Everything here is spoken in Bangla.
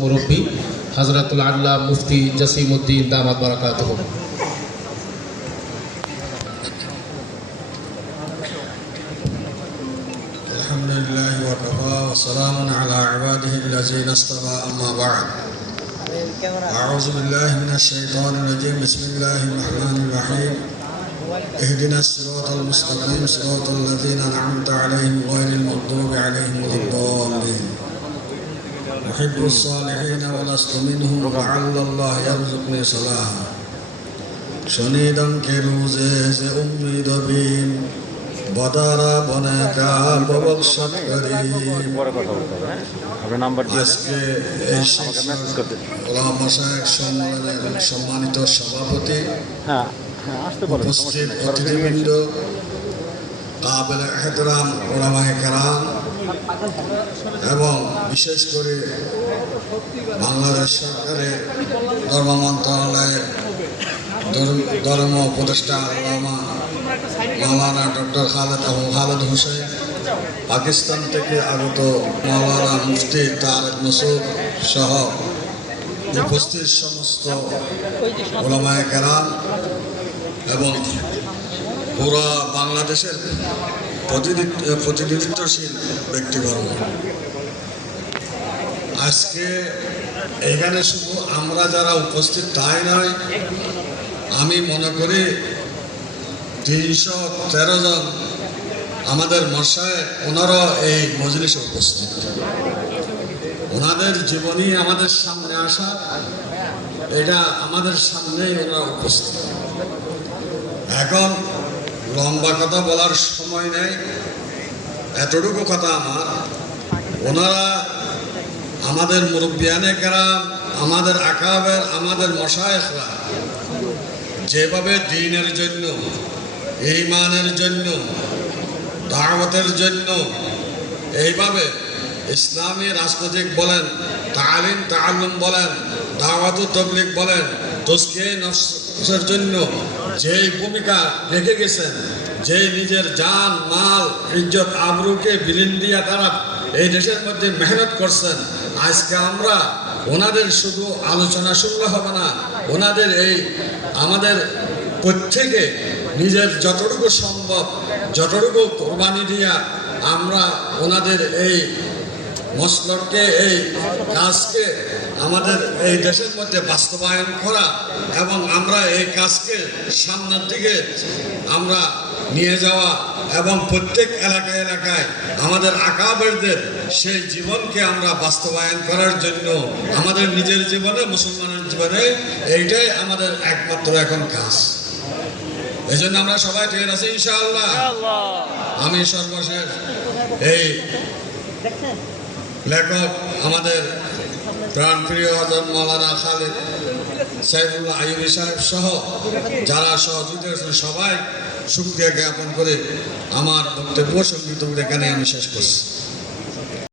মুরব্বী হজরতুল আল্লাহ মুফতি জসিম উদ্দিন দামাত বারাকাত الحمد لله وكفى وسلام على عباده الذين اصطفى أما بعد أعوذ بالله من الشيطان الرجيم بسم الله الرحمن الرحيم اهدنا الصراط المستقيم صراط الذين أنعمت عليهم غير المغضوب عليهم ولا الضالين أحب الصالحين ولست منهم لعل الله يرزقني صلاحا شنيدا كروزي أمي دبين বদারা বনাকা ববকশত করিম পরে কথা বলতে হবে হ্যাঁ আপনার নাম্বার দিয়ে আজকে এই আমাকে মেসেজ করতে ওলামা মশায়েক সম্মেলনের সম্মানিত সভাপতি হ্যাঁ হ্যাঁ আসতে পারেন সমস্যা উপস্থিত নেই ঘরে থেকে অতিথিবৃন্দ কাবেল এহতরাম ওলামায়ে কেরাম এবং বিশেষ করে বাংলাদেশ সরকারের ধর্ম মন্ত্রণালয়ের ধর্ম- উপদেষ্টা আল্লামা মাওলানা ডক্টর খালেদ আবু খালেদ হোসেন পাকিস্তান থেকে আগত মাওলানা মুফতি তারেক মসুদ সহ উপস্থিত সমস্ত ওলামায়ে কেরাম এবং পুরা বাংলাদেশের প্রতিনিধি- প্রতিনিধিত্বশীল ব্যক্তিবর্গ। আজকে এখানে শুধু আমরা যারা উপস্থিত তাই নয়, আমি মনে করি তিনশো তেরো জন আমাদের মশায় ওনারা এই মজলিসে উপস্থিত। ওনাদের জীবনী আমাদের সামনে আসা, এটা আমাদের সামনেই ওনারা উপস্থিত। এখন লম্বা কথা বলার সময় নেই। এতটুকু কথা আমার। ওনারা আমাদের মুরব্বিয়ানে কেরাম, আমাদের আকাবের, আমাদের মশায়েখরা যেভাবে দিনের জন্য ইমানের জন্য, দাওয়াতের জন্য এইভাবে ইসলামী রাজনৈতিক বলেন, তালিম তালুম বলেন, দাওয়াত তবলিক বলেন তস্কে নফসের জন্য? যেই ভূমিকা রেখে গেছেন যে নিজের জান, মাল, ইজ্জত, আবরুকে বিলীন দিয়া তারা এই দেশের মধ্যে মেহনত করছেন, আজকে আমরা ওনাদের শুধু আলোচনা শুনলে হবে না, ওনাদের এই আমাদের প্রত্যেকে নিজের যতটুকু সম্ভব, যতটুকু কোরবানি দিয়া আমরা ওনাদের এই মসলককে এই কাজকে আমাদের এই দেশের মধ্যে বাস্তবায়ন করা এবং আমরা এই কাজকে সামনের দিকে আমরা নিয়ে যাওয়া এবং প্রত্যেক এলাকায় এলাকায় আমাদের আকাবেরদের সেই জীবনকে আমরা বাস্তবায়ন করার জন্য আমাদের নিজের জীবনে মুসলমানের জীবনে এইটাই আমাদের একমাত্র এখন কাজ। এই জন্য আমরা সবাই ঠিক আছি ইনশাআল্লাহ। আমি সর্বশেষ এই লেখক আমাদের প্রাণপ্রিয় হজরত মৌলানা খালেদ সাইফুল্লাহ আইবি সাহেব সহ যারা সহযোগিতা করেছেন সবাই শুক্রিয়া জ্ঞাপন করে আমার বক্তব্য সংগীত এখানে আমি শেষ করছি।